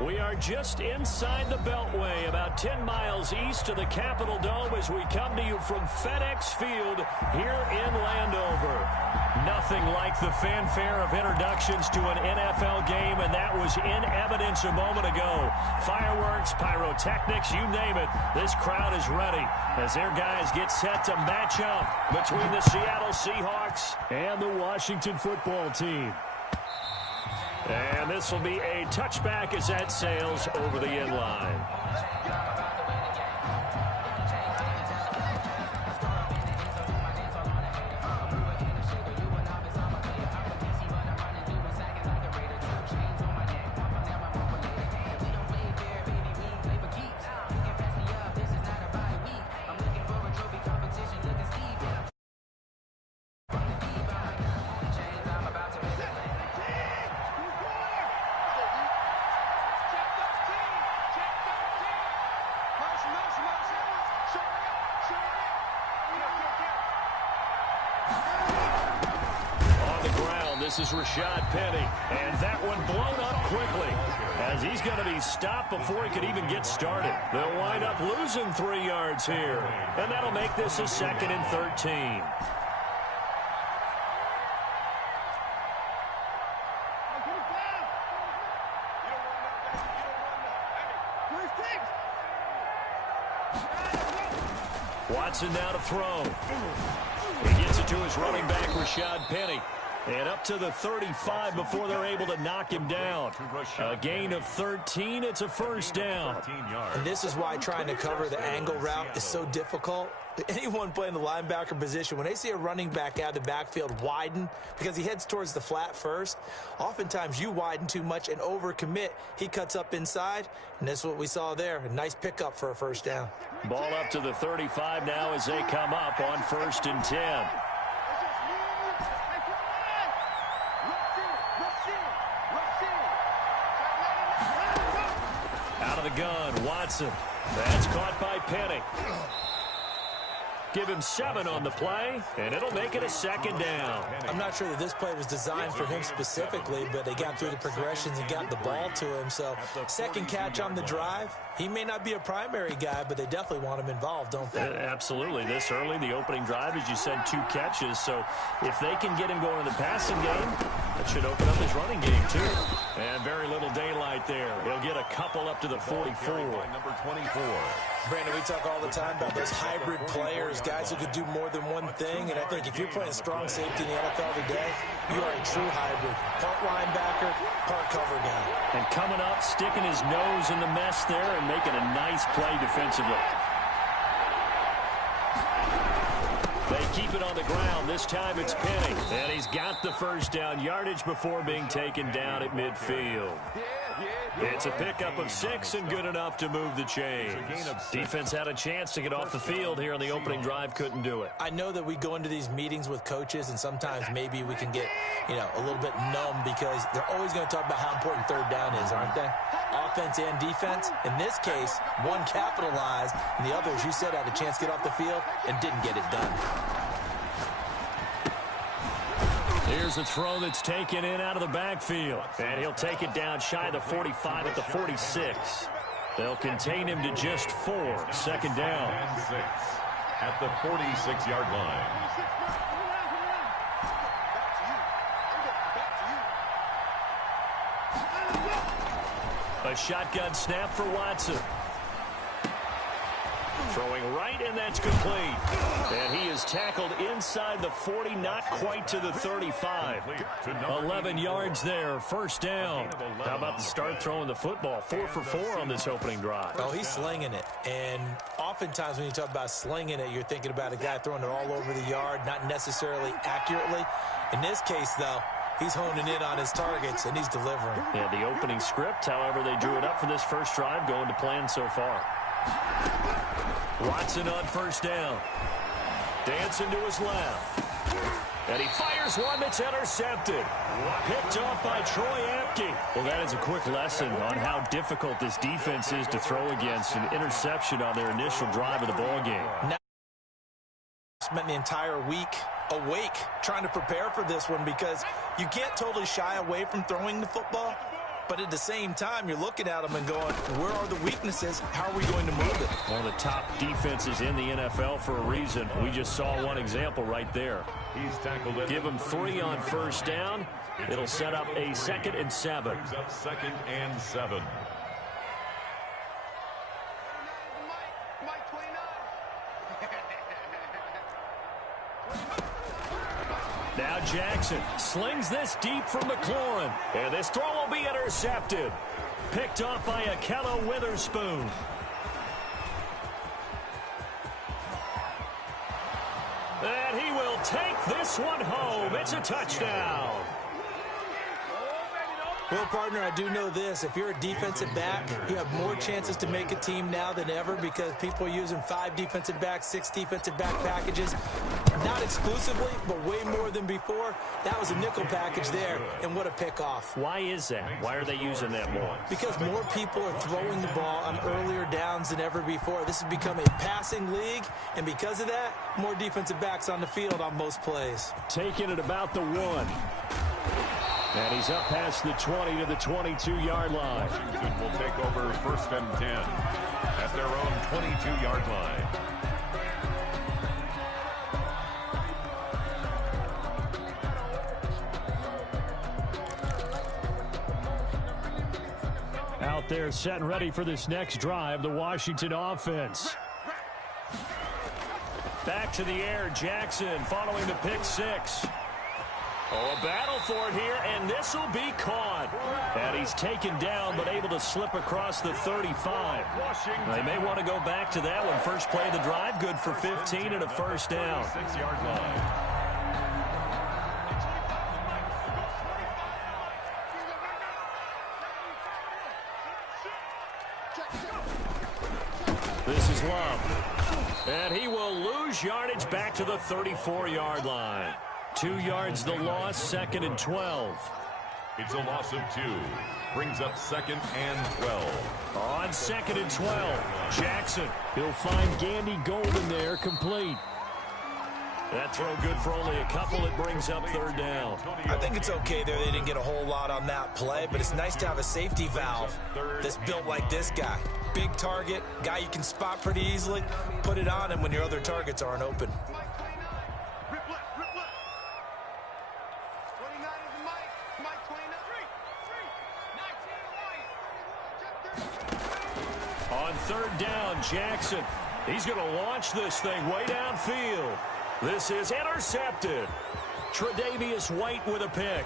We are just inside the Beltway, about 10 miles east of the Capitol Dome as we come to you from FedEx Field here in Landover. Nothing like the fanfare of introductions to an NFL game, and that was in evidence a moment ago. Fireworks, pyrotechnics, you name it. This crowd is ready as their guys get set to match up between the Seattle Seahawks and the Washington football team. And this will be a touchback as that sails over the end line. This is Rashad Penny, and that one blown up quickly as he's going to be stopped before he could even get started. They'll wind up losing 3 yards here, and that'll make this a 2nd and 13. Watson now to throw. He gets it to his running back, Rashad Penny. And up to the 35 before they're able to knock him down. A gain of 13. It's a first down. And this is why trying to cover the angle route is so difficult. Anyone playing the linebacker position, when they see a running back out of the backfield widen because he heads towards the flat first, oftentimes you widen too much and overcommit. He cuts up inside, and that's what we saw there. A nice pickup for a first down. Ball up to the 35 now as they come up on 1st and 10. Out of the gun, Watson. That's caught by Penny. Give him 7 on the play, and it'll make it a 2nd down. I'm not sure that this play was designed for him specifically, but they got through the progressions and got the ball to him. So, 2nd catch on the drive. He may not be a primary guy, but they definitely want him involved, don't they? Absolutely. This early, the opening drive, as you said, 2 catches. So, if they can get him going in the passing game, that should open up his running game, too. And very little daylight there. He'll get a couple up to the 44. Number 24. Brandon, we talk all the time about those hybrid players, guys who could do more than one thing. And I think if you're playing strong safety in the NFL today, you are a true hybrid. Part linebacker, part cover guy. And coming up, sticking his nose in the mess there and making a nice play defensively. They keep it on the ground. This time it's Penny. And he's got the first down yardage before being taken down at midfield. It's a pickup of 6 and good enough to move the chains. Defense had a chance to get off the field here on the opening drive, couldn't do it. I know that we go into these meetings with coaches, and sometimes maybe we can get, a little bit numb because they're always going to talk about how important 3rd down is, aren't they? Offense and defense. In this case, one capitalized, and the other, as you said, had a chance to get off the field and didn't get it done. Here's a throw that's taken in out of the backfield. And he'll take it down shy of the 45 at the 46. They'll contain him to just 4. 2nd down. And 6 at the 46-yard line. A shotgun snap for Watson. Throwing right, and that's complete. And he is tackled inside the 40, not quite to the 35. 11 yards there, first down. How about the start throwing the football? 4 for 4 on this opening drive. Oh, he's slinging it. And oftentimes when you talk about slinging it, you're thinking about a guy throwing it all over the yard, not necessarily accurately. In this case, though, he's honing in on his targets, and he's delivering. Yeah, the opening script, however, they drew it up for this first drive, going to plan so far. Watson on first down. Dancing to his left. And he fires one that's intercepted. Picked off by Troy Apke. Well, that is a quick lesson on how difficult this defense is to throw against. An interception on their initial drive of the ballgame. Now, spent the entire week awake trying to prepare for this one because you can't totally shy away from throwing the football. But at the same time, you're looking at them and going, where are the weaknesses? How are we going to move it? One of the top defenses in the NFL for a reason. We just saw one example right there. He's tackled it. Give him 3 on first down. It'll set up a 2nd and 7. Brings up 2nd and 7. Now Jackson slings this deep from McLaurin. And this throw will be intercepted. Picked off by Akello Witherspoon. And he will take this one home. It's a touchdown. Well, partner, I do know this. If you're a defensive back, you have more chances to make a team now than ever because people are using 5 defensive backs, 6 defensive back packages. Not exclusively, but way more than before. That was a nickel package there, and what a pickoff. Why is that? Why are they using that more? Because more people are throwing the ball on earlier downs than ever before. This has become a passing league, and because of that, more defensive backs on the field on most plays. Taking it about the 1. And he's up past the 20 to the 22-yard line. Washington will take over 1st and 10 at their own 22-yard line. Out there set and ready for this next drive, the Washington offense. Back to the air, Jackson following the pick 6. Oh, a battle for it here, and this will be caught. And he's taken down, but able to slip across the 35. They may want to go back to that one. First play of the drive, good for 15 and a first down. 6-yard line. This is Love. And he will lose yardage back to the 34-yard line. 2 yards the loss, 2nd and 12. It's a loss of 2. Brings up 2nd and 12. On 2nd and 12, Jackson. He'll find Gandy Golden there, complete. That throw good for only a couple. It brings up 3rd down. I think it's okay there. They didn't get a whole lot on that play, but it's nice to have a safety valve that's built like this guy. Big target, guy you can spot pretty easily. Put it on him when your other targets aren't open. On 3rd down, Jackson. He's going to launch this thing way downfield. This is intercepted. Tre'Davious White with a pick.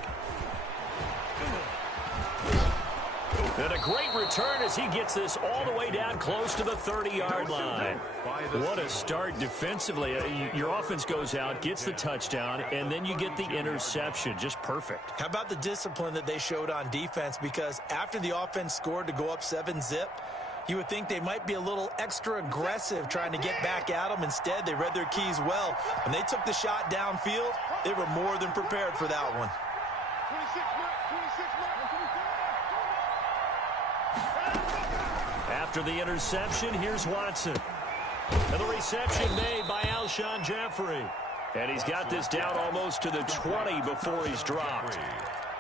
And a great return as he gets this all the way down close to the 30-yard line. What a start defensively. Your offense goes out, gets the touchdown, and then you get the interception. Just perfect. How about the discipline that they showed on defense? Because after the offense scored to go up 7-zip, you would think they might be a little extra aggressive trying to get back at them. Instead, they read their keys well. When they took the shot downfield, they were more than prepared for that one. After the interception, here's Watson. And the reception made by Alshon Jeffrey. And he's got this down almost to the 20 before he's dropped.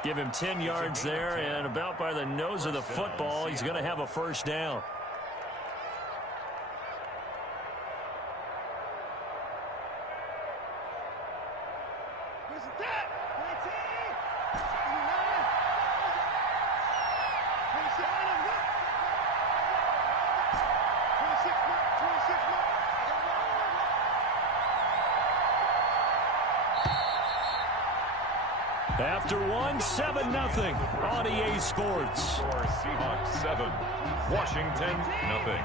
Give him 10 yards there, and about by the nose of the football, he's going to have a first down. After one, 7-0 on EA Sports. Seahawks 7, Washington 0.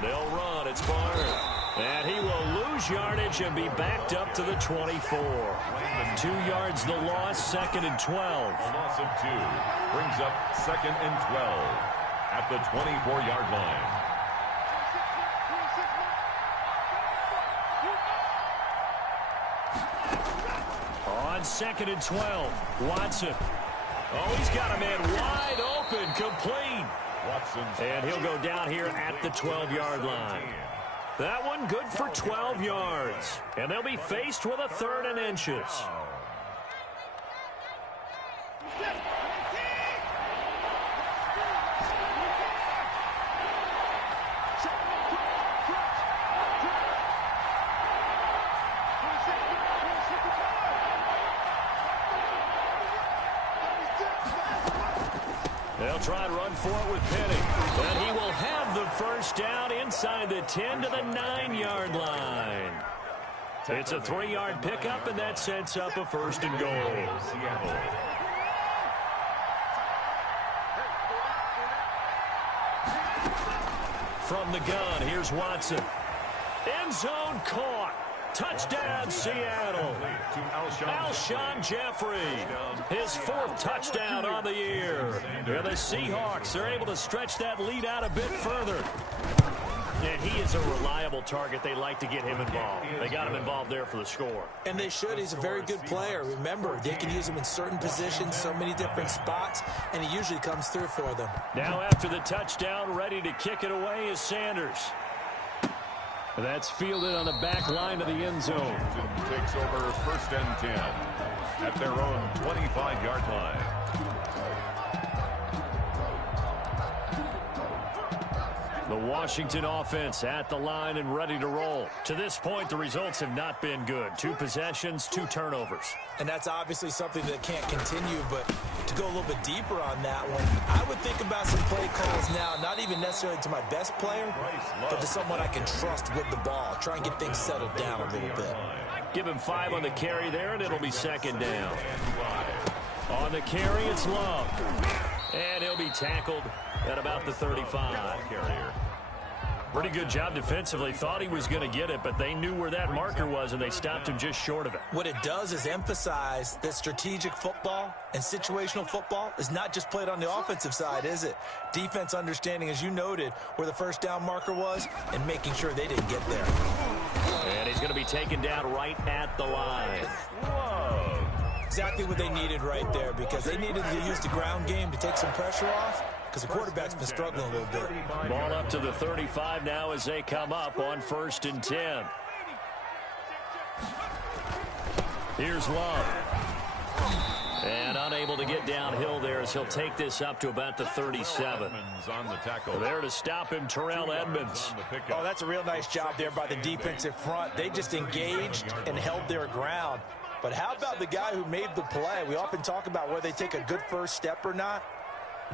They'll run. It's Barner. And he will lose yardage and be backed up to the 24. 2 yards the loss, 2nd and 12. A loss of 2 brings up 2nd and 12 at the 24-yard line. On 2nd and 12, Watson. Oh, he's got a man wide open, complete. And he'll go down here at the 12-yard line. That one good for 12 yards. And they'll be faced with a 3rd and inches. They'll try and run for it with Penny. And he will have the first down inside the 10 to the 9-yard line. It's a 3-yard pickup, and that sets up a 1st and goal. From the gun, here's Watson. End zone caught. Touchdown, Seattle. Alshon Jeffrey, his 4th touchdown on the year. And the Seahawks are able to stretch that lead out a bit further. And he is a reliable target. They like to get him involved. They got him involved there for the score. And they should. He's a very good player. Remember, they can use him in certain positions, so many different spots, and he usually comes through for them. Now after the touchdown, ready to kick it away is Sanders. That's fielded on the back line of the end zone. Takes over 1st and 10 at their own 25-yard line. The Washington offense at the line and ready to roll. To this point, the results have not been good. 2 possessions, 2 turnovers. And that's obviously something that can't continue, but to go a little bit deeper on that one, I would think about some play calls now, not even necessarily to my best player, but to someone I can trust with the ball. Try and get things settled down a little bit. Give him 5 on the carry there, and it'll be 2nd down. On the carry, it's Love. And he'll be tackled at about the 35. Pretty good job defensively. Thought he was going to get it, but they knew where that marker was, and they stopped him just short of it. What it does is emphasize that strategic football and situational football is not just played on the offensive side, is it? Defense understanding, as you noted, where the 1st down marker was and making sure they didn't get there. And he's going to be taken down right at the line. Exactly what they needed right there, because they needed to use the ground game to take some pressure off, because the quarterback's been struggling a little bit. Ball up to the 35 now as they come up on 1st and 10. Here's Love. And unable to get downhill there as he'll take this up to about the 37. There to stop him, Terrell Edmonds. Oh, that's a real nice job there by the defensive front. They just engaged and held their ground. But how about the guy who made the play? We often talk about whether they take a good first step or not.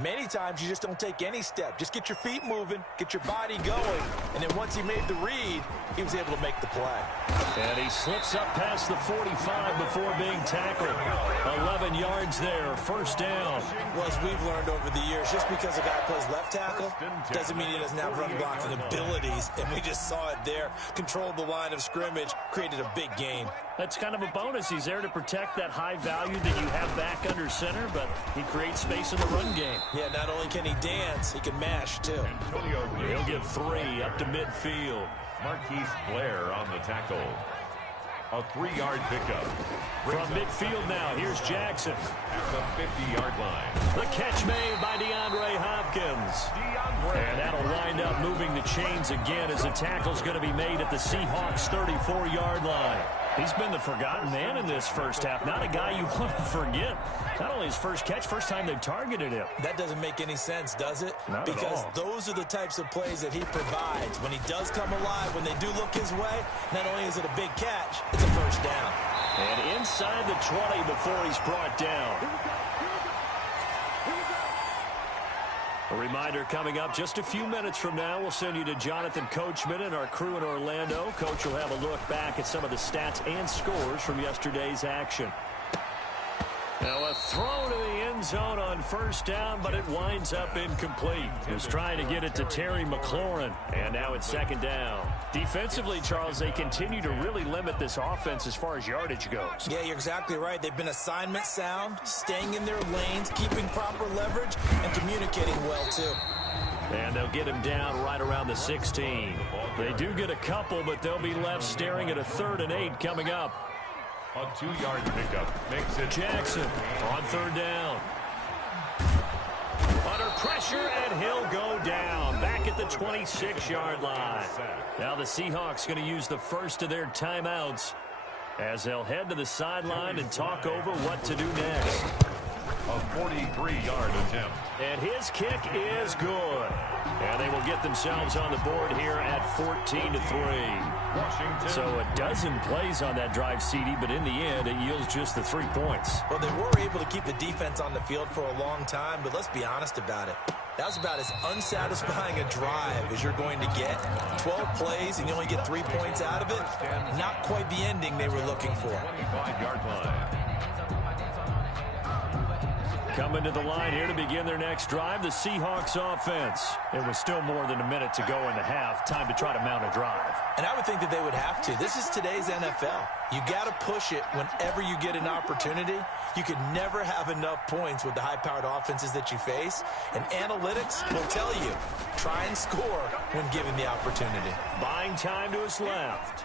Many times you just don't take any step. Just get your feet moving, get your body going, and then once he made the read, he was able to make the play. And he slips up past the 45 before being tackled. 11 yards there, 1st down. Well, as we've learned over the years, just because a guy plays left tackle doesn't mean he doesn't have run blocking abilities, and we just saw it there. Controlled the line of scrimmage, created a big gain. That's kind of a bonus. He's there to protect that high value that you have back under center, but he creates space in the run game. Yeah, not only can he dance, he can mash, too. He'll get 3 up to midfield. Marquise Blair on the tackle. A 3-yard pickup. From midfield now, here's Jackson. At the 50-yard line. The catch made by DeAndre Hopkins. And that'll wind up moving the chains again as the tackle's going to be made at the Seahawks' 34-yard line. He's been the forgotten man in this first half. Not a guy you want to forget. Not only his first catch, first time they've targeted him. That doesn't make any sense, does it? Not because at all. Those are the types of plays that he provides. When he does come alive, when they do look his way, not only is it a big catch, it's a 1st down. And inside the 20 before he's brought down. A reminder coming up just a few minutes from now, we'll send you to Jonathan Coachman and our crew in Orlando. Coach will have a look back at some of the stats and scores from yesterday's action. Now a throw to the end zone on 1st down, but it winds up incomplete. He was trying to get it to Terry McLaurin, and now it's 2nd down. Defensively, Charles, they continue to really limit this offense as far as yardage goes. Yeah, you're exactly right. They've been assignment sound, staying in their lanes, keeping proper leverage, and communicating well, too. And they'll get him down right around the 16. They do get a couple, but they'll be left staring at a 3rd and 8 coming up. A 2-yard pickup makes it Jackson on 3rd down. Under pressure. pressure, and he'll go down. Back at the 26-yard line. Now the Seahawks going to use the first of their timeouts as they'll head to the sideline and talk over what to do next. A 43-yard attempt. And his kick is good. And they will get themselves on the board here at 14-3. Washington. So a dozen plays on that drive, CD, but in the end, it yields just the 3 points. Well, they were able to keep the defense on the field for a long time, but let's be honest about it. That was about as unsatisfying a drive as you're going to get. 12 plays and you only get 3 points out of it. Not quite the ending they were looking for. 25-yard line. Coming to the line here to begin their next drive, the Seahawks offense. It was still more than a minute to go in the half. Time to try to mount a drive. And I would think that they would have to. This is today's NFL. You got to push it whenever you get an opportunity. You could never have enough points with the high-powered offenses that you face. And analytics will tell you, try and score when given the opportunity. Buying time to his left.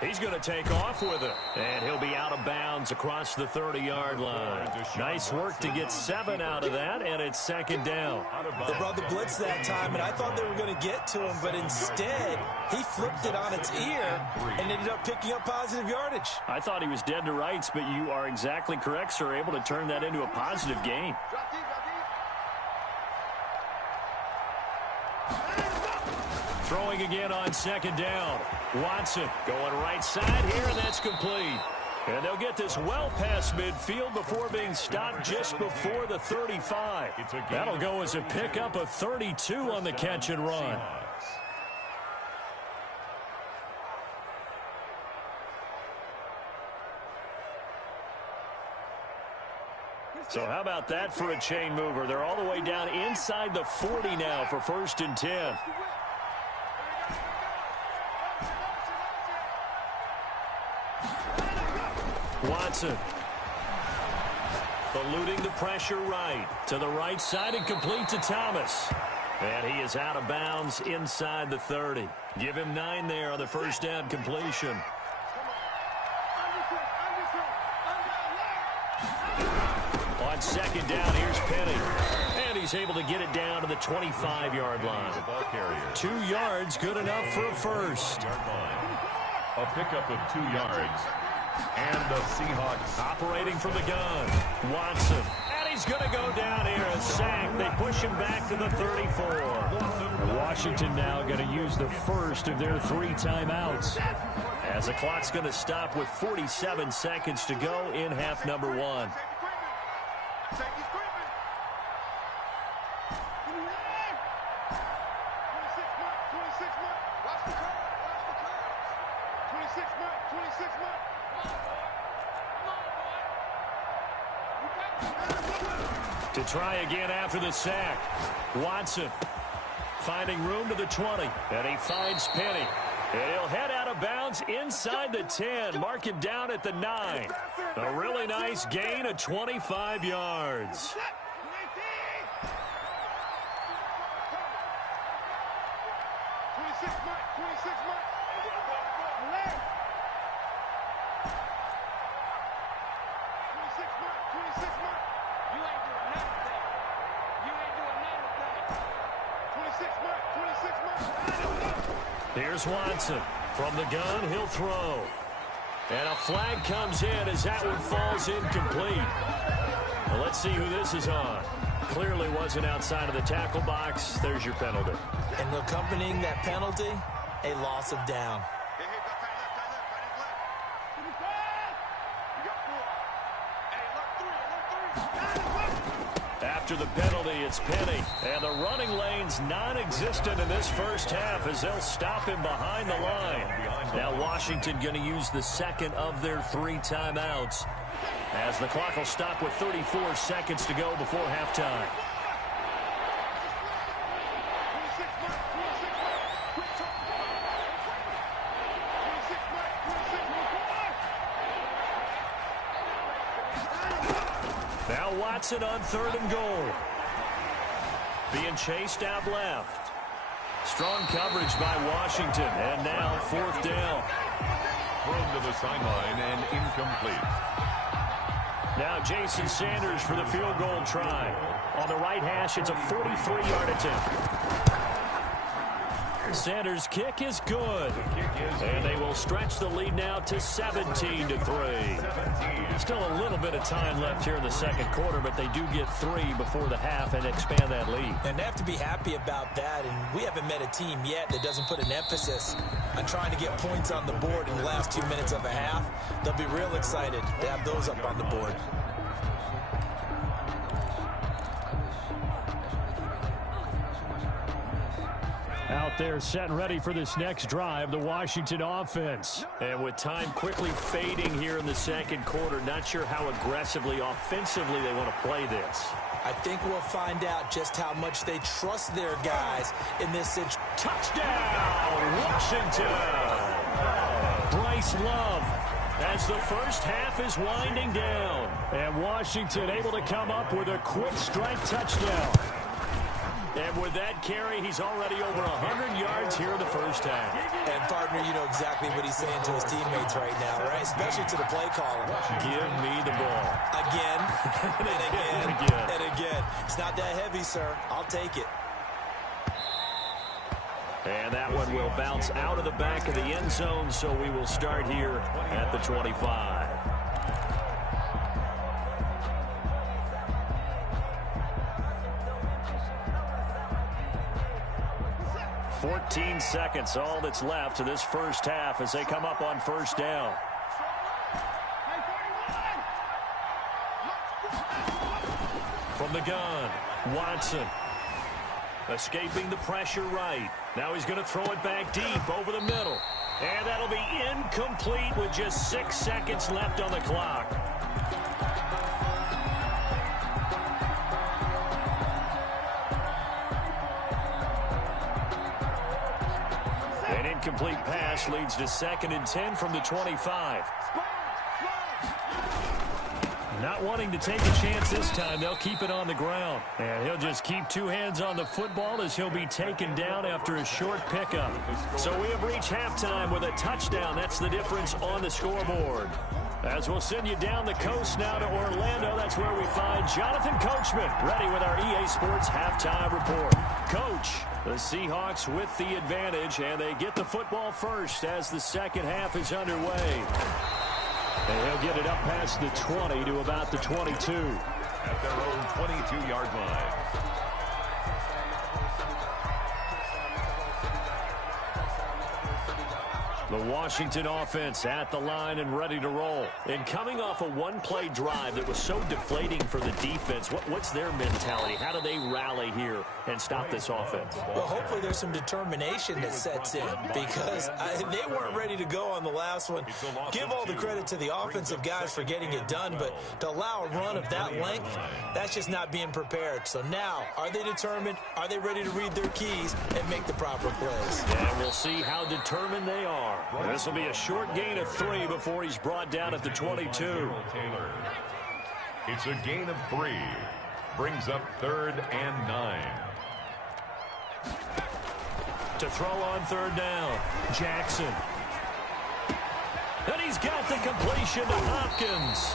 He's going to take off with it. And he'll be out of bounds across the 30-yard line. Nice work to get 7 out of that, and it's second down. They brought the blitz that time, and I thought they were going to get to him, but instead, he flipped it on its ear and ended up picking up positive yardage. I thought he was dead to rights, but you are exactly correct, sir. Able to turn that into a positive gain. Throwing again on second down. Watson going right side here, and that's complete. And they'll get this well past midfield before being stopped just before the 35. That'll go as a pickup of 32 on the catch and run. So how about that for a chain mover? They're all the way down inside the 40 now for 1st and 10. Watson eluding the pressure right to the right side and complete to Thomas. And he is out of bounds inside the 30. Give him 9 there on the first down completion. On second down, here's Penny. And he's able to get it down to the 25-yard line. 2 yards, good enough for a first. A pickup of 2 yards. And the Seahawks operating from the gun. Watson. And he's going to go down here. A sack. They push him back to the 34. Washington now going to use the first of their 3 timeouts, as the clock's going to stop with 47 seconds to go in half number 1. To try again after the sack. Watson finding room to the 20. And he finds Penny. And he'll head out of bounds inside the 10. Mark him down at the 9. A really nice gain of 25 yards. Here's Watson. From the gun, he'll throw. And a flag comes in as that one falls incomplete. Well, let's see who this is on. Clearly wasn't outside of the tackle box. There's your penalty. And accompanying that penalty, a loss of down. After the penalty, it's Penny. And the running lane's non-existent in this first half as they'll stop him behind the line. Now Washington going to use the second of their 3 timeouts, as the clock will stop with 34 seconds to go before halftime. Now Watson on 3rd and goal. Being chased out left. Strong coverage by Washington. And now 4th down. Thrown to the sideline and incomplete. Now Jason Sanders for the field goal try. On the right hash, it's a 43-yard attempt. Sanders' kick is good. And they will stretch the lead now to 17-3. Still a little bit of time left here in the second quarter, but they do get 3 before the half and expand that lead. And they have to be happy about that. And we haven't met a team yet that doesn't put an emphasis on trying to get points on the board in the last 2 minutes of a half. They'll be real excited to have those up on the board. Out there set and ready for this next drive, the Washington offense. And with time quickly fading here in the second quarter, not sure how aggressively, offensively they want to play this. I think we'll find out just how much they trust their guys in this situation. Touchdown, Washington! Bryce Love as the first half is winding down. And Washington able to come up with a quick strike touchdown. And with that carry, he's already over 100 yards here in the first half. And, partner, you know exactly what he's saying to his teammates right now, right? Especially to the play caller. Give me the ball. Again, and again, and again. It's not that heavy, sir. I'll take it. And that one will bounce out of the back of the end zone, so we will start here at the 25. 14 seconds, all that's left of this first half as they come up on first down. From the gun, Watson. Escaping the pressure right. Now he's going to throw it back deep over the middle. And that'll be incomplete with just 6 seconds left on the clock. An incomplete pass leads to 2nd and 10 from the 25. Not wanting to take a chance this time, they'll keep it on the ground. And he'll just keep 2 hands on the football as he'll be taken down after a short pickup. So we have reached halftime with a touchdown. That's the difference on the scoreboard. As we'll send you down the coast now to Orlando, that's where we find Jonathan Coachman, ready with our EA Sports halftime report. Coach, the Seahawks with the advantage, and they get the football first as the second half is underway. And he'll get it up past the 20 to about the 22. At their own 22-yard line. The Washington offense at the line and ready to roll. And coming off a one-play drive that was so deflating for the defense, what's their mentality? How do they rally here and stop this offense? Well, hopefully there's some determination that sets in because they weren't ready to go on the last one. Give all the credit to the offensive guys for getting it done, but to allow a run of that length, that's just not being prepared. So now, are they determined? Are they ready to read their keys and make the proper plays? And we'll see how determined they are. This will be a short gain of 3 before he's brought down at the 22. It's a gain of 3. Brings up 3rd and 9. To throw on 3rd down, Jackson. And he's got the completion to Hopkins.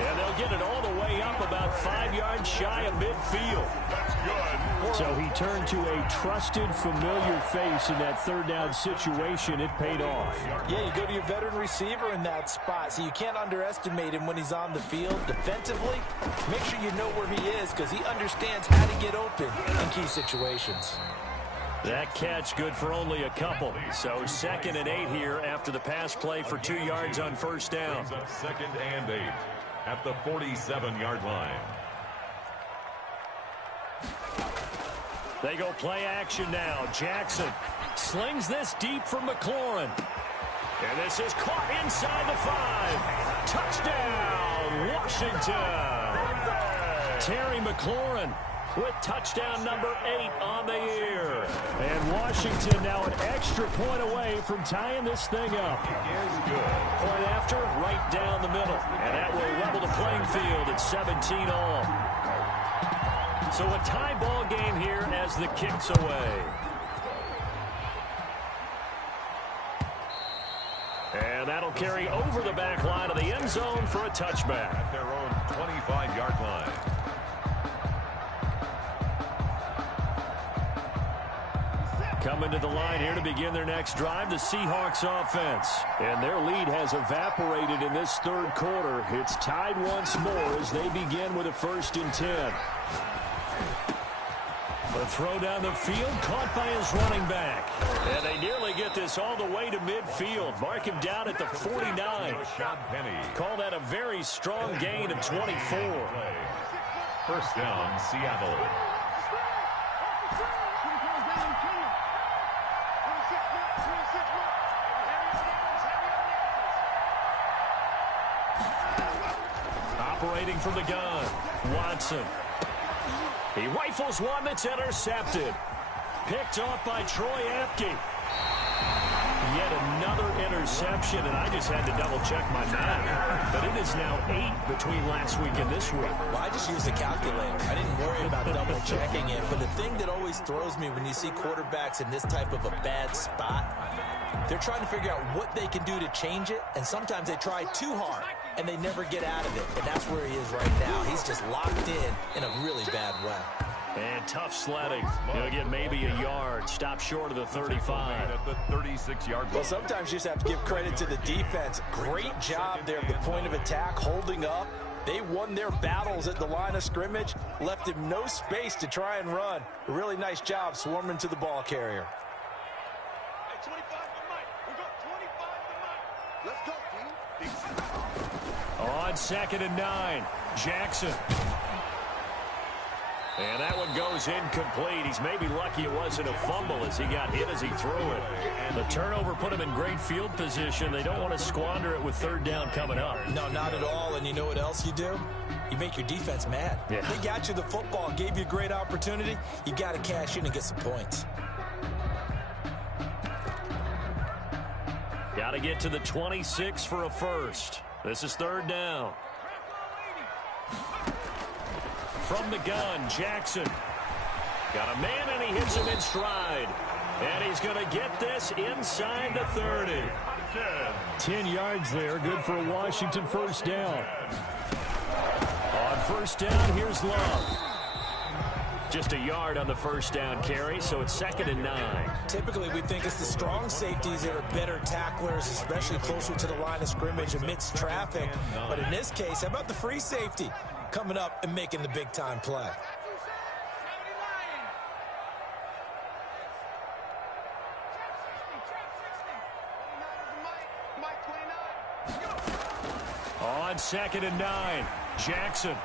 And they'll get it all the way up about 5 yards shy of midfield. That's good. So he turned to a trusted, familiar face in that 3rd down situation. It paid off. Yeah, you go to your veteran receiver in that spot, so you can't underestimate him when he's on the field. Defensively, make sure you know where he is because he understands how to get open in key situations. That catch good for only a couple. So 2nd and 8 here after the pass play for 2 yards on first down. Brings up 2nd and 8 at the 47-yard line. They go play action now. Jackson slings this deep for McLaurin. And this is caught inside the 5. Touchdown, Washington. Terry McLaurin with touchdown number 8 on the year. And Washington now an extra point away from tying this thing up. Point after, right down the middle. And that will level the playing field at 17 all. So a tie ball game here as the kick's away. And that'll carry over the back line of the end zone for a touchback. At their own 25-yard line. Coming to the line here to begin their next drive, the Seahawks offense. And their lead has evaporated in this third quarter. It's tied once more as they begin with a 1st and 10. The throw down the field, caught by his running back. And they nearly get this all the way to midfield. Mark him down at the 49. Call that a very strong gain of 24. First down, Seattle. Operating from the gun, Watson. He rifles one that's intercepted. Picked off by Troy Apke. Yet another interception, and I just had to double-check my math. But it is now 8 between last week and this week. Well, I just used a calculator. I didn't worry about double-checking it. But the thing that always throws me when you see quarterbacks in this type of a bad spot, they're trying to figure out what they can do to change it, and sometimes they try too hard, and they never get out of it. And that's where he is right now. He's just locked in a really bad way. And tough sledding. He'll get maybe a yard. Stop short of the 35. At the 36-yard line. Well, sometimes you just have to give credit to the defense. Great job there at the point of attack, holding up. They won their battles at the line of scrimmage, left him no space to try and run. A really nice job swarming to the ball carrier. On 2nd and 9, Jackson. And that one goes incomplete. He's maybe lucky it wasn't a fumble as he got hit as he threw it. The turnover put him in great field position. They don't want to squander it with 3rd down coming up. No, not at all. And you know what else you do? You make your defense mad. Yeah. They got you the football, gave you a great opportunity. You got to cash in and get some points. Got to get to the 26 for a 1st. This is 3rd down. From the gun, Jackson. Got a man, and he hits him in stride. And he's going to get this inside the 30. 10 yards there, good for a Washington 1st down. On 1st down, here's Love. Just a yard on the 1st down carry, so it's 2nd and 9. Typically, we think it's the strong safeties that are better tacklers, especially closer to the line of scrimmage amidst traffic. But in this case, how about the free safety coming up and making the big-time play? On 2nd and 9, Jackson.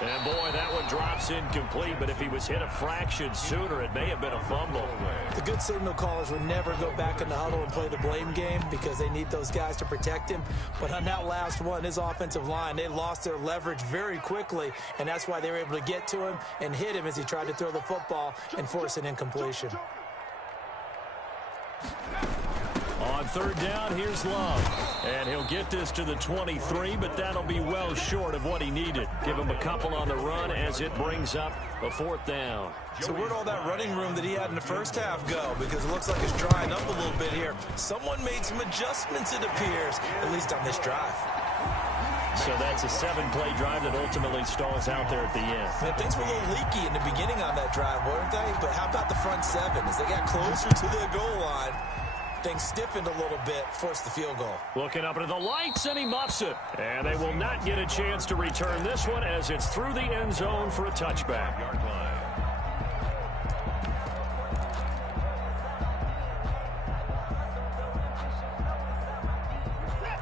And, boy, that one drops incomplete, but if he was hit a fraction sooner, it may have been a fumble. The good signal callers would never go back in the huddle and play the blame game because they need those guys to protect him. But on that last one, his offensive line, they lost their leverage very quickly, and that's why they were able to get to him and hit him as he tried to throw the football and force an incompletion. On 3rd down, here's Love. And he'll get this to the 23, but that'll be well short of what he needed. Give him a couple on the run as it brings up a 4th down. So where'd all that running room that he had in the first half go? Because it looks like it's drying up a little bit here. Someone made some adjustments, it appears, at least on this drive. So that's a 7-play drive that ultimately stalls out there at the end. Man, things were a little leaky in the beginning on that drive, weren't they? But how about the front 7? As they got closer to the goal line, things stiffened a little bit, forced the field goal. Looking up into the lights, and he muffs it. And they will not get a chance to return this one as it's through the end zone for a touchback. Yard line.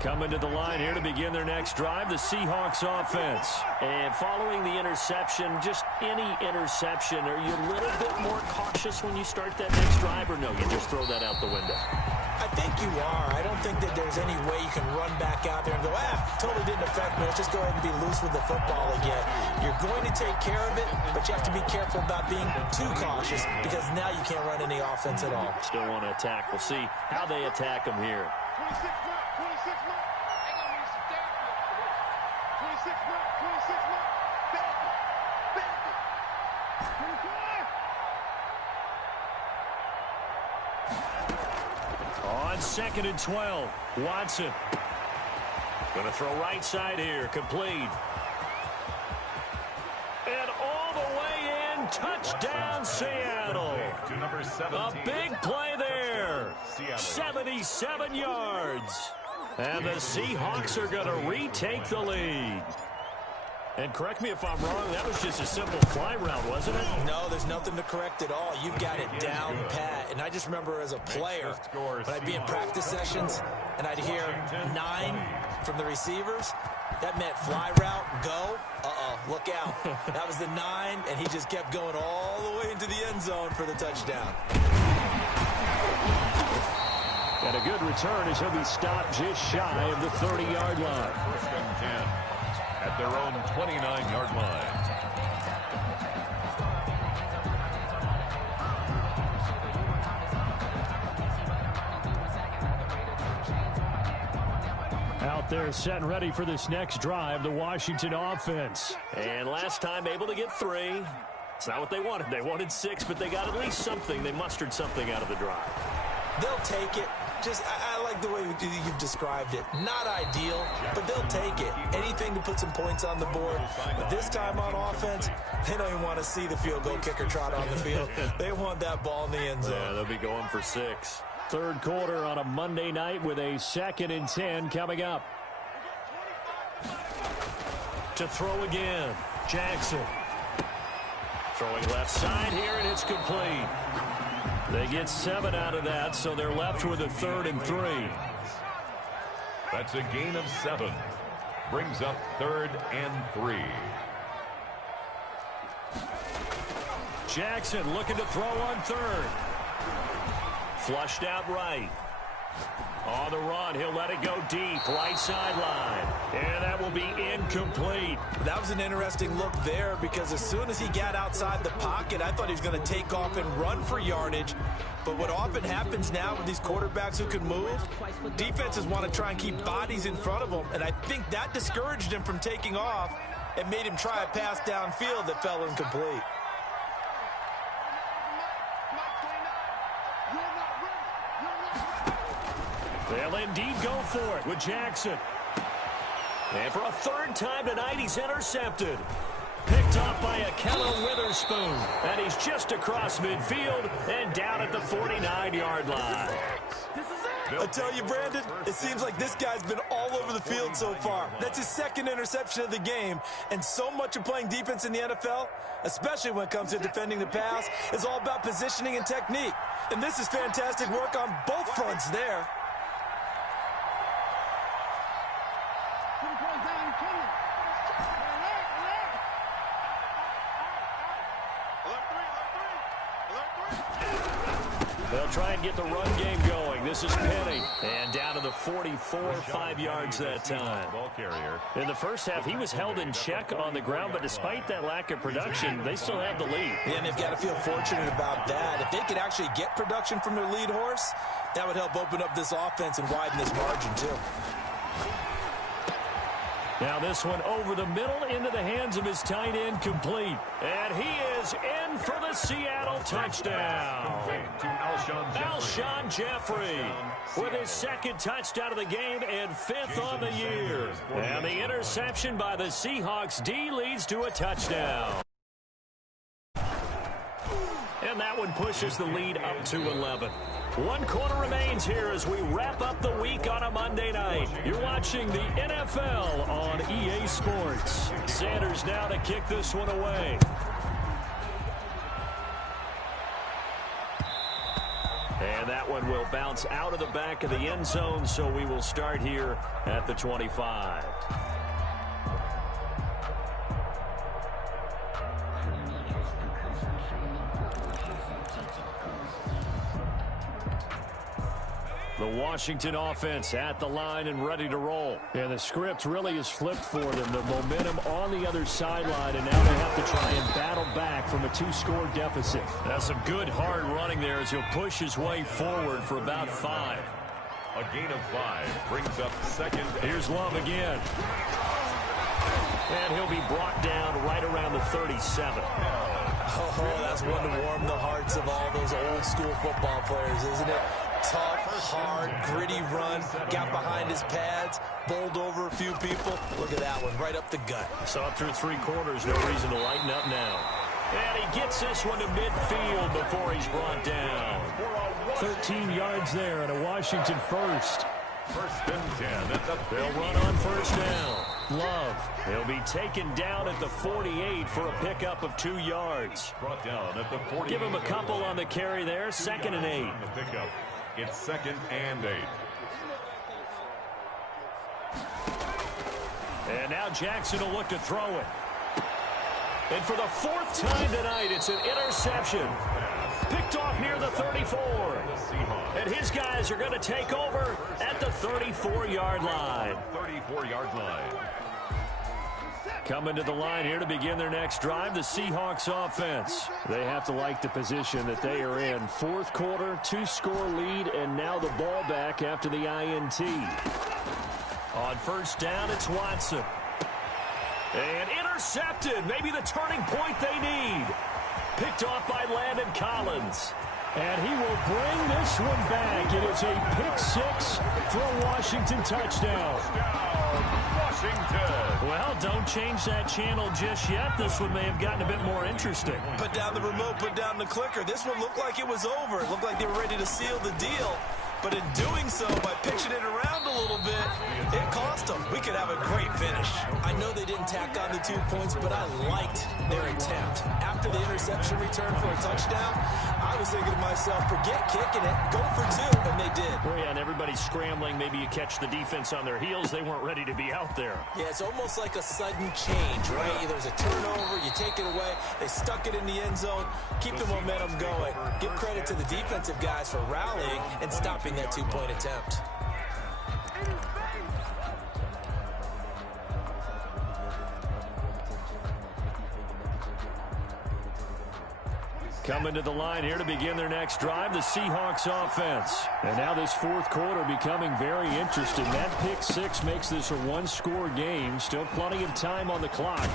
Coming to the line here to begin their next drive, the Seahawks offense. And following the interception, just any interception, are you a little bit more cautious when you start that next drive, or no, you just throw that out the window? I think you are. I don't think that there's any way you can run back out there and go, totally didn't affect me. Let's just go ahead and be loose with the football again. You're going to take care of it, but you have to be careful about being too cautious because now you can't run any offense at all. Still want to attack. We'll see how they attack them here. 26 months. Hang on, we need some therapy. 26 months. Back it. 24. On on 2nd and 12. Watson. Going to throw right side here. Complete. And all the way in. Touchdown, Seattle. To number 17. A big play there. 77 yards. And the Seahawks are going to retake the lead. And correct me if I'm wrong, that was just a simple fly route, wasn't it? No, there's nothing to correct at all. You've got it down pat. And I just remember as a player, when I'd be in practice sessions and I'd hear 9 from the receivers, that meant fly route, go. Look out. That was the 9, and he just kept going all the way into the end zone for the touchdown. And a good return as he'll be stopped just shy of the 30-yard line. 1st and 10 at their own 29-yard line. Out there set and ready for this next drive, the Washington offense. And last time able to get 3. It's not what they wanted. They wanted 6, but they got at least something. They mustered something out of the drive. They'll take it. I like the way you've described it. Not ideal, but they'll take it. Anything to put some points on the board. But this time on offense, they don't even want to see the field goal kicker trot on the field. They want that ball in the end zone. Yeah, they'll be going for 6. Third quarter on a Monday night with a 2nd and 10 coming up. To throw again, Jackson. Throwing left side here, and it's complete. They get 7 out of that, so they're left with a 3rd and 3. That's a gain of 7. Brings up 3rd and 3. Jackson looking to throw on 3rd. Flushed out right. On the run, he'll let it go deep, right sideline. And that will be incomplete. That was an interesting look there because as soon as he got outside the pocket, I thought he was going to take off and run for yardage. But what often happens now with these quarterbacks who can move, defenses want to try and keep bodies in front of them. And I think that discouraged him from taking off and made him try a pass downfield that fell incomplete. They'll indeed go for it with Jackson. And for a 3rd time tonight, he's intercepted. Picked off by a Kellogg Witherspoon. And he's just across midfield and down at the 49-yard line. I tell you, Brandon, it seems like this guy's been all over the field so far. That's his 2nd interception of the game. And so much of playing defense in the NFL, especially when it comes to defending the pass, is all about positioning and technique. And this is fantastic work on both fronts there. They'll try and get the run game going. This is Penny. And down to the 44, 5 yards that time. Ball carrier. In the first half, he was held in check on the ground, but despite that lack of production, they still have the lead. Yeah, and they've got to feel fortunate about that. If they could actually get production from their lead horse, that would help open up this offense and widen this margin, too. Now this one over the middle into the hands of his tight end, complete. And he is in for the Seattle touchdown. To Alshon Jeffrey with his 2nd touchdown of the game and 5th on the year. And the interception by the Seahawks D leads to a touchdown. And that one pushes the lead up to 11. 1 quarter remains here as we wrap up the week on a Monday night. You're watching the NFL on EA Sports. Sanders now to kick this one away. And that one will bounce out of the back of the end zone, so we will start here at the 25. The Washington offense at the line and ready to roll. Yeah, the script really is flipped for them. The momentum on the other sideline, and now they have to try and battle back from a 2-score deficit. That's some good hard running there as he'll push his way forward for about 5. A gain of 5 brings up 2nd. Here's Love again. And he'll be brought down right around the 37. Oh, that's one to warm the hearts of all those old school football players, isn't it? tough, hard, gritty run. Got behind his pads, bowled over a few people. Look at that one, right up the gut. Saw through 3 quarters, no reason to lighten up now. And he gets this one to midfield before he's brought down. 13 yards there and a Washington first. First and 10 at the They'll run on first down. Love. He'll be taken down at the 48 for a pickup of 2 yards. Brought down at the 40. Give him a couple on the carry there. 2nd and 8. The pickup. It's 2nd and 8. And now Jackson will look to throw it. And for the 4th time tonight, it's an interception. Picked off near the 34. And his guys are going to take over at the 34-yard line. 34-yard line. Coming to the line here to begin their next drive, the Seahawks offense. They have to like the position that they are in. 4th quarter, 2-score lead, and now the ball back after the INT. On first down, it's Watson. And intercepted. Maybe the turning point they need. Picked off by Landon Collins. And he will bring this one back. It is a pick 6 for a Washington touchdown. Washington. Well, don't change that channel just yet. This one may have gotten a bit more interesting. Put down the remote, put down the clicker. This one looked like it was over. It looked like they were ready to seal the deal. But in doing so, by pitching it around a little bit, it cost them. We could have a great finish. I know they didn't tack on the 2 points, but I liked their attempt. After the interception return for a touchdown, I was thinking to myself, forget kicking it, go for 2, and they did. Well, yeah, and everybody's scrambling. Maybe you catch the defense on their heels. They weren't ready to be out there. Yeah, it's almost like a sudden change, right? There's a turnover, you take it away, they stuck it in the end zone, keep the momentum going. Give credit to the defensive guys for rallying and stopping that 2-point attempt. Coming to the line here to begin their next drive, the Seahawks offense. And now this 4th quarter becoming very interesting. That pick 6 makes this a 1-score game. Still plenty of time on the clock.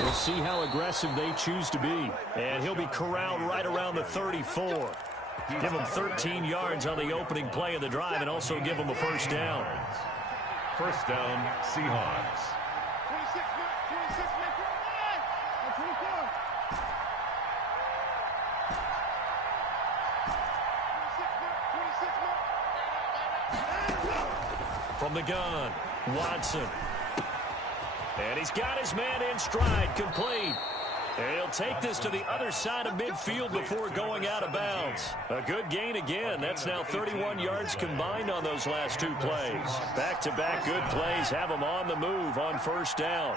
We'll see how aggressive they choose to be. And he'll be corralled right around the 34. Give him 13 yards on the opening play of the drive and also give him a first down. First down, Seahawks. 26 From the gun, Watson. And he's got his man in stride, complete. And he'll take this to the other side of midfield before going out of bounds. A good gain again. That's now 31 yards combined on those last 2 plays. Back-to-back good plays have them on the move on first down.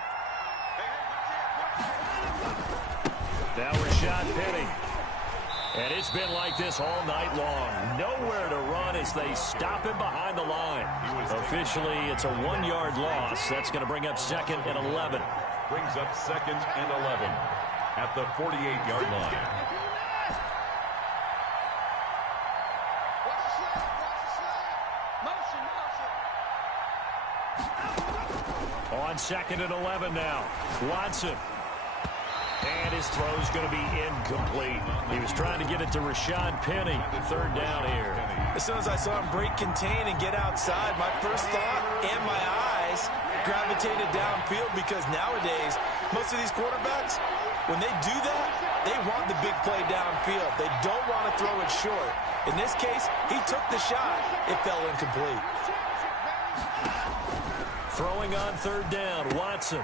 Now Rashad Penny. And it's been like this all night long. Nowhere to run as they stop him behind the line. Officially, it's a 1-yard loss. That's going to bring up 2nd and 11. Brings up 2nd and 11 at the 48-yard line. On 2nd and 11 now. Watson. And his throw's going to be incomplete. He was trying to get it to Rashad Penny. 3rd down here. As soon as I saw him break contain and get outside, my first thought and my eyes gravitated downfield, because nowadays, most of these quarterbacks, when they do that, they want the big play downfield. They don't want to throw it short. In this case, he took the shot. It fell incomplete. Throwing on 3rd down, Watson.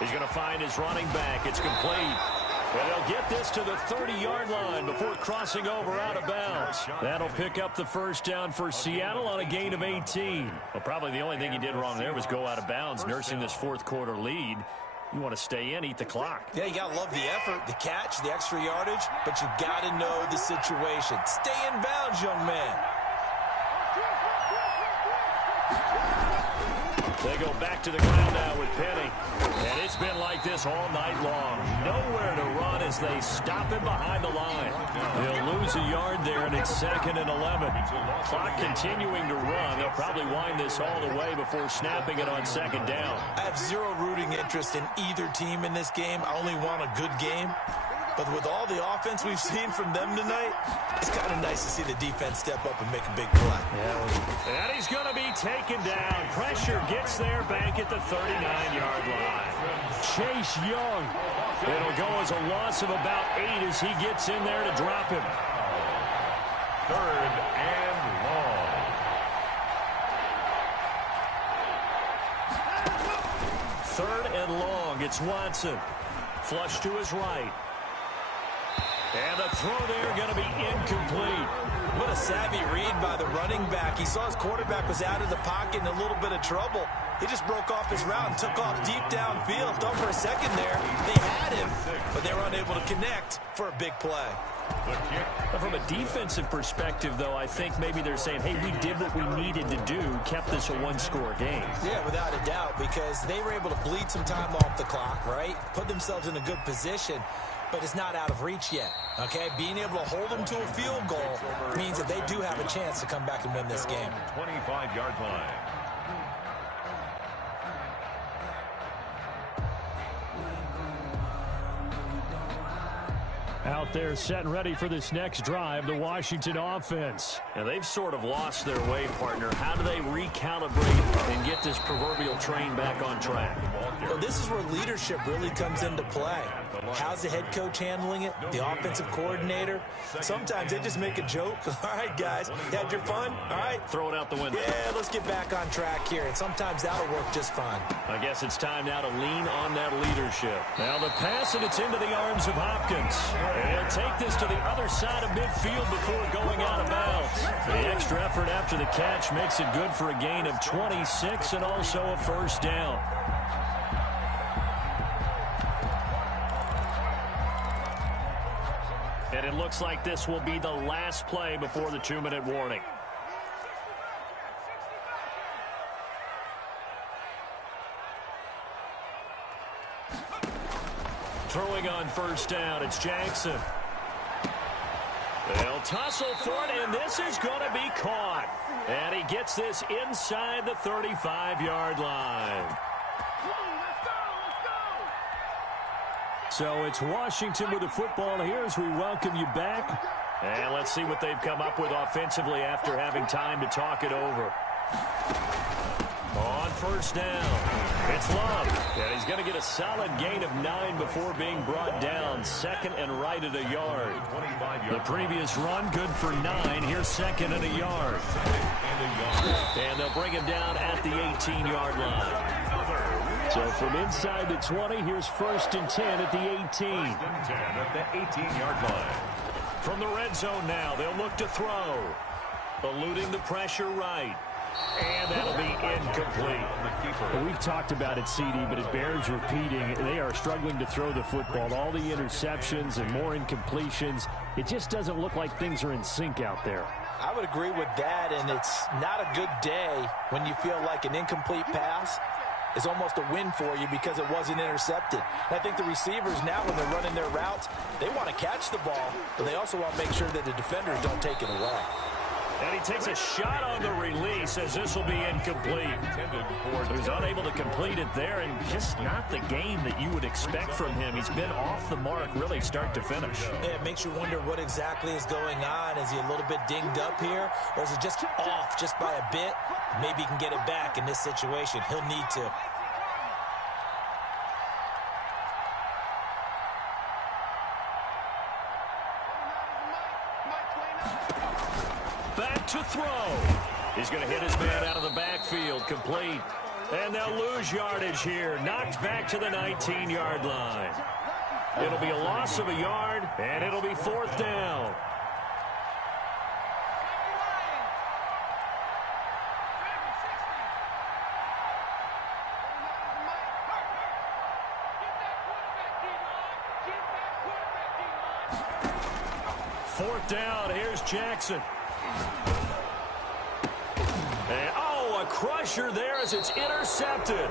He's going to find his running back. It's complete. And they'll get this to the 30-yard line before crossing over out of bounds. That'll pick up the first down for Seattle on a gain of 18. Well, probably the only thing he did wrong there was go out of bounds, nursing this 4th quarter lead. You want to stay in, eat the clock. Yeah, you got to love the effort, the catch, the extra yardage, but you got to know the situation. Stay in bounds, young man. They go back to the ground now with Penny. And it's been like this all night long. Nowhere to run as they stop him behind the line. He'll lose a yard there, and it's 2nd and 11. Clock continuing to run. They'll probably wind this all the way before snapping it on 2nd down. I have zero rooting interest in either team in this game. I only want a good game. But with all the offense we've seen from them tonight, it's kind of nice to see the defense step up and make a big play. And he's going to be taken down. Pressure gets there back at the 39-yard line. Chase Young. It'll go as a loss of about 8 as he gets in there to drop him. 3rd and long. 3rd and long. It's Watson. Flush to his right. And the throw there going to be incomplete. What a savvy read by the running back. He saw his quarterback was out of the pocket in a little bit of trouble. He just broke off his route and took off deep downfield. Thought for a second there they had him, but they were unable to connect for a big play. From a defensive perspective, though, I think maybe they're saying, hey, we did what we needed to do, kept this a one-score game. Yeah, without a doubt, because they were able to bleed some time off the clock, right? Put themselves in a good position, but it's not out of reach yet, okay? Being able to hold them to a field goal means that they do have a chance to come back and win this game. 25-yard line. Out there set and ready for this next drive, the Washington offense. And they've sort of lost their way, partner. How do they recalibrate and get this proverbial train back on track? Well, this is where leadership really comes into play. How's the head coach handling it? The offensive coordinator? Sometimes they just make a joke. All right, guys, you had your fun? All right. Throw it out the window. Yeah, let's get back on track here. And sometimes that'll work just fine. I guess it's time now to lean on that leadership. Now the pass, and it's into the arms of Hopkins. And he'll take this to the other side of midfield before going out of bounds. The extra effort after the catch makes it good for a gain of 26 and also a first down. And it looks like this will be the last play before the 2-minute warning. Throwing on first down, it's Jackson. They'll tussle for it, and this is going to be caught. And he gets this inside the 35-yard line. So it's Washington with the football here as we welcome you back. And let's see what they've come up with offensively after having time to talk it over. On first down, it's Love. And he's going to get a solid gain of 9 before being brought down. Second and right at a yard. The previous run, good for 9. Here's second and a yard. And they'll bring him down at the 18-yard line. So from inside the 20, here's first and 10 at the 18. First and 10 at the 18-yard line. From the red zone now, they'll look to throw. Eluding the pressure right. And that'll be incomplete. Well, we've talked about it, CD, but it bears repeating. They are struggling to throw the football. All the interceptions and more incompletions. It just doesn't look like things are in sync out there. I would agree with that, and it's not a good day when you feel like an incomplete pass is almost a win for you because it wasn't intercepted. And I think the receivers now, when they're running their routes, they want to catch the ball, but they also want to make sure that the defenders don't take it away. And he takes a shot on the release as this will be incomplete. He's unable to complete it there, and just not the game that you would expect from him. He's been off the mark really start to finish. Yeah, it makes you wonder what exactly is going on. Is he a little bit dinged up here, or is it just off just by a bit? Maybe he can get it back in this situation. He'll need to. Back to throw. He's going to hit his man out of the backfield. Complete. And they'll lose yardage here. Knocked back to the 19-yard line. It'll be a loss of a yard, and it'll be fourth down. Fourth down, here's Jackson. And, oh, a crusher there as it's intercepted.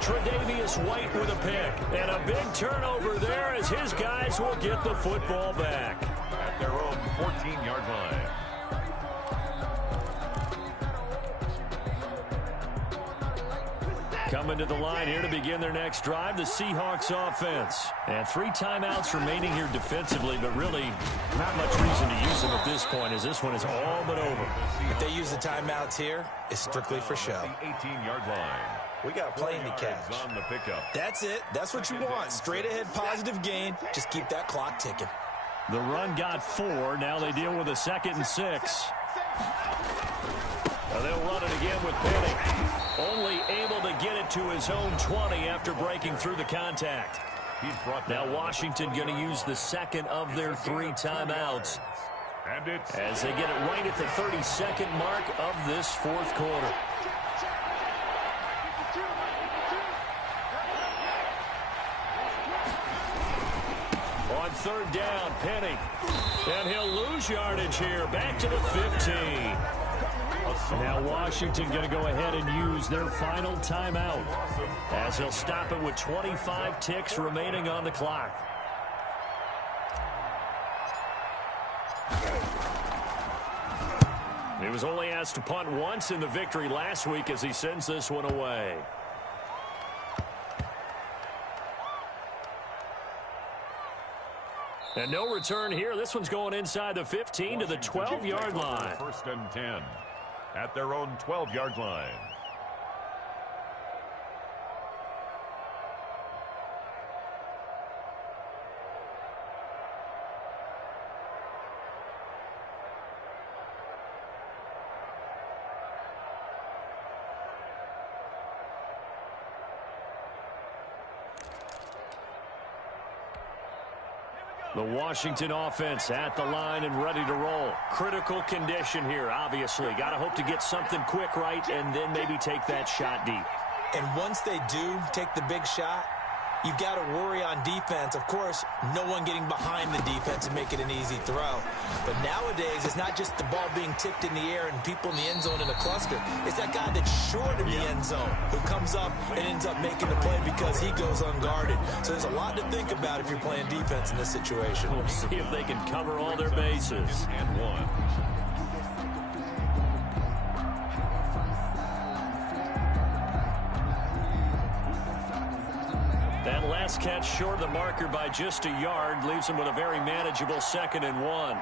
Tre'Davious White with a pick. And a big turnover there as his guys will get the football back. At their own 14-yard line. Coming to the line here to begin their next drive, the Seahawks offense. And 3 timeouts remaining here defensively, but really not much reason to use them at this point, as this one is all but over. If they use the timeouts here, it's strictly for show. 18-yard line. We got a plane to catch. On the pickup. That's it. That's what you want. Straight ahead positive gain. Just keep that clock ticking. The run got 4. Now they deal with a 2nd and 6. They'll run it again with Penny. Only able to get it to his own 20 after breaking through the contact. Now Washington going to use the 2nd of their 3 timeouts. And it's as they get it right at the 32nd mark of this 4th quarter. On 3rd down, Penny. And he'll lose yardage here. Back to the 15. Now Washington going to go ahead and use their final timeout, as he'll stop it with 25 ticks remaining on the clock. He was only asked to punt once in the victory last week as he sends this one away. And no return here. This one's going inside the 15 to the 12-yard line. 1st and 10 at their own 12-yard line. The Washington offense at the line and ready to roll. Critical condition here, obviously. Got to hope to get something quick right and then maybe take that shot deep. And once they do take the big shot, you've got to worry on defense. Of course, no one getting behind the defense and make it an easy throw. But nowadays, it's not just the ball being tipped in the air and people in the end zone in a cluster. It's that guy that's short of the end zone who comes up and ends up making the play because he goes unguarded. So there's a lot to think about if you're playing defense in this situation. We'll see if they can cover all their bases. And 1. That last catch short of the marker by just a yard leaves him with a very manageable 2nd and 1.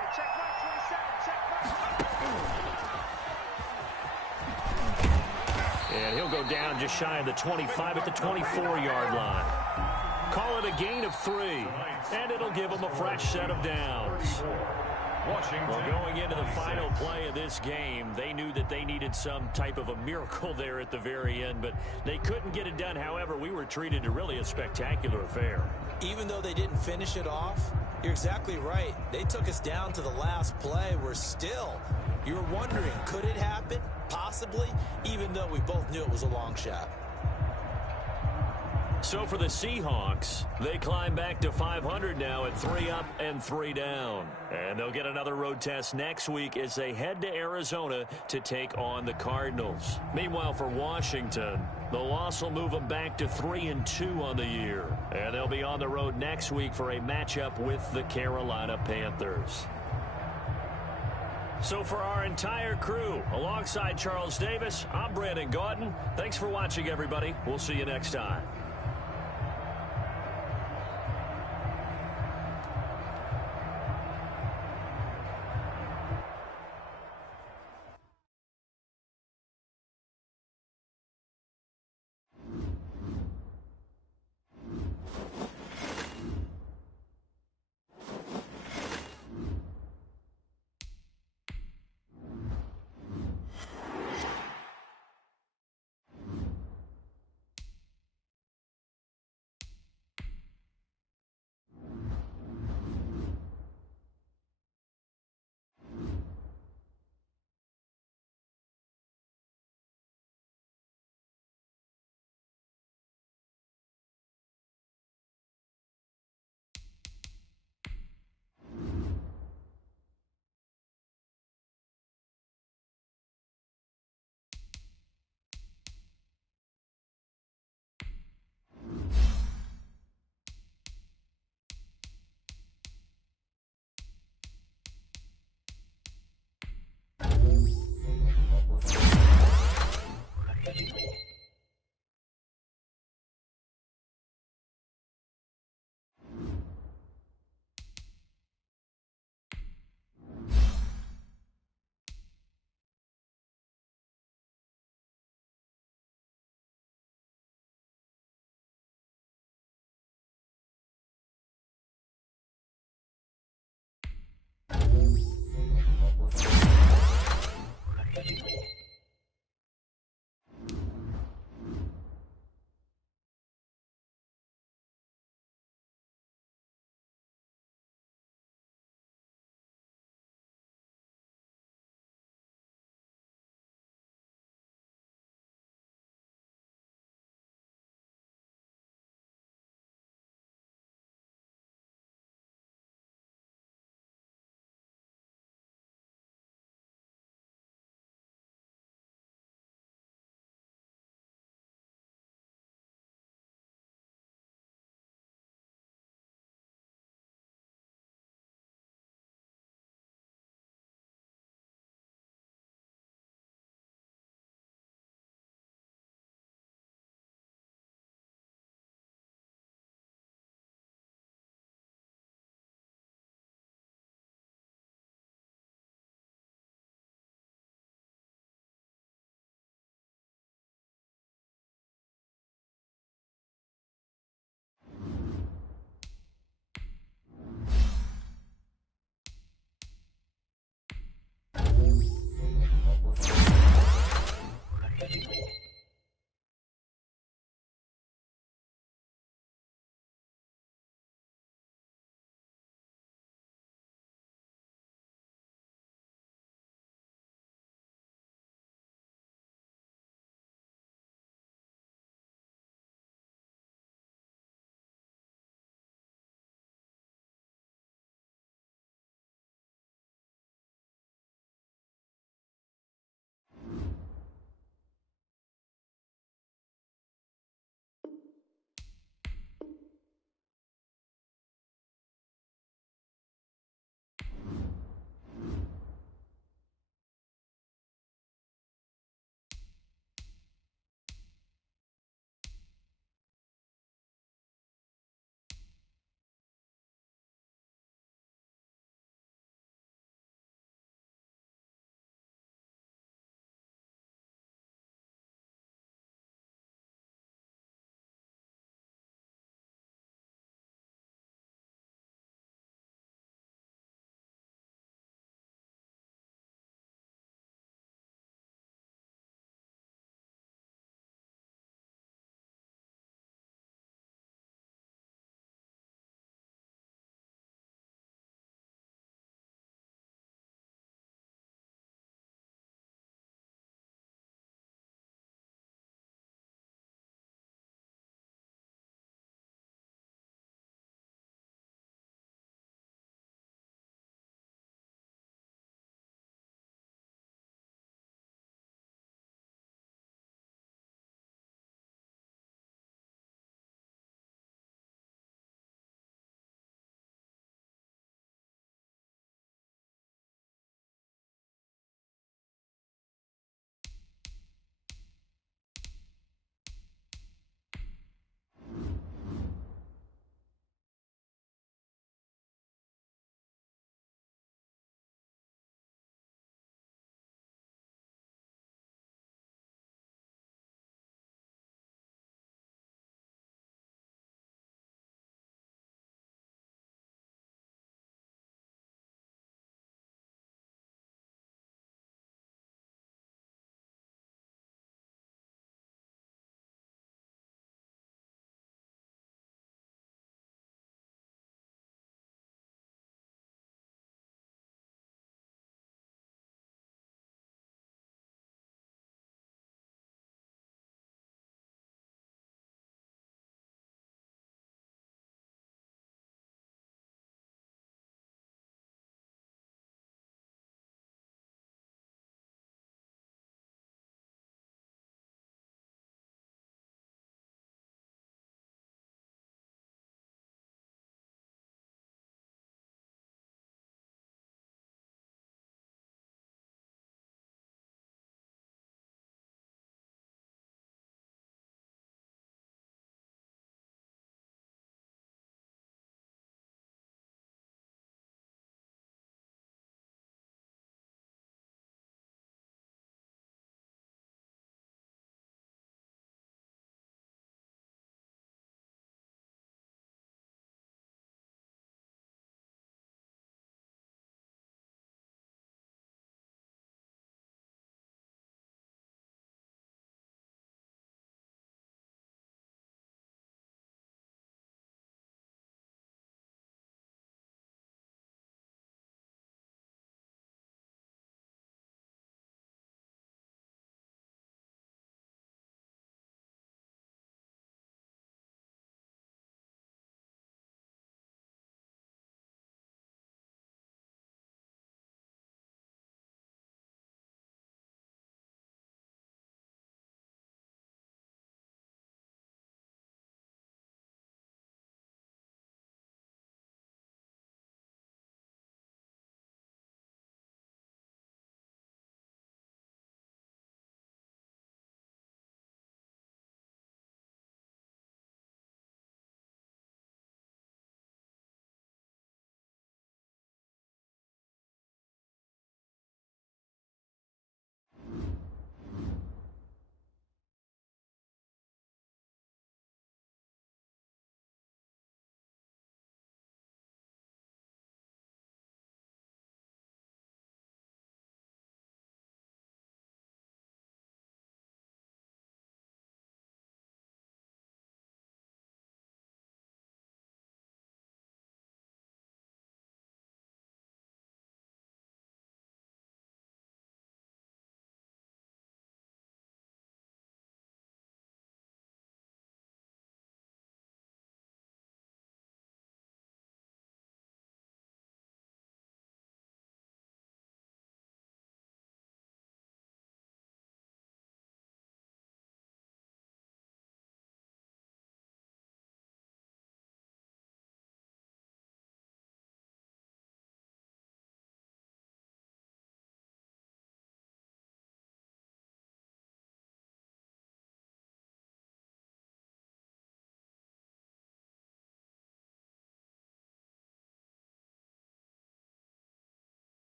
And he'll go down just shy of the 25 at the 24-yard line. Call it a gain of 3, and it'll give him a fresh set of downs. Well, going into the final play of this game, they knew that they needed some type of a miracle there at the very end, but they couldn't get it done. However, we were treated to really a spectacular affair. Even though they didn't finish it off, you're exactly right. They took us down to the last play. You were wondering, could it happen? Possibly, even though we both knew it was a long shot. So for the Seahawks, they climb back to 500 now at 3 up and 3 down. And they'll get another road test next week as they head to Arizona to take on the Cardinals. Meanwhile, for Washington, the loss will move them back to 3-2 on the year. And they'll be on the road next week for a matchup with the Carolina Panthers. So for our entire crew, alongside Charles Davis, I'm Brandon Gaudin. Thanks for watching, everybody. We'll see you next time.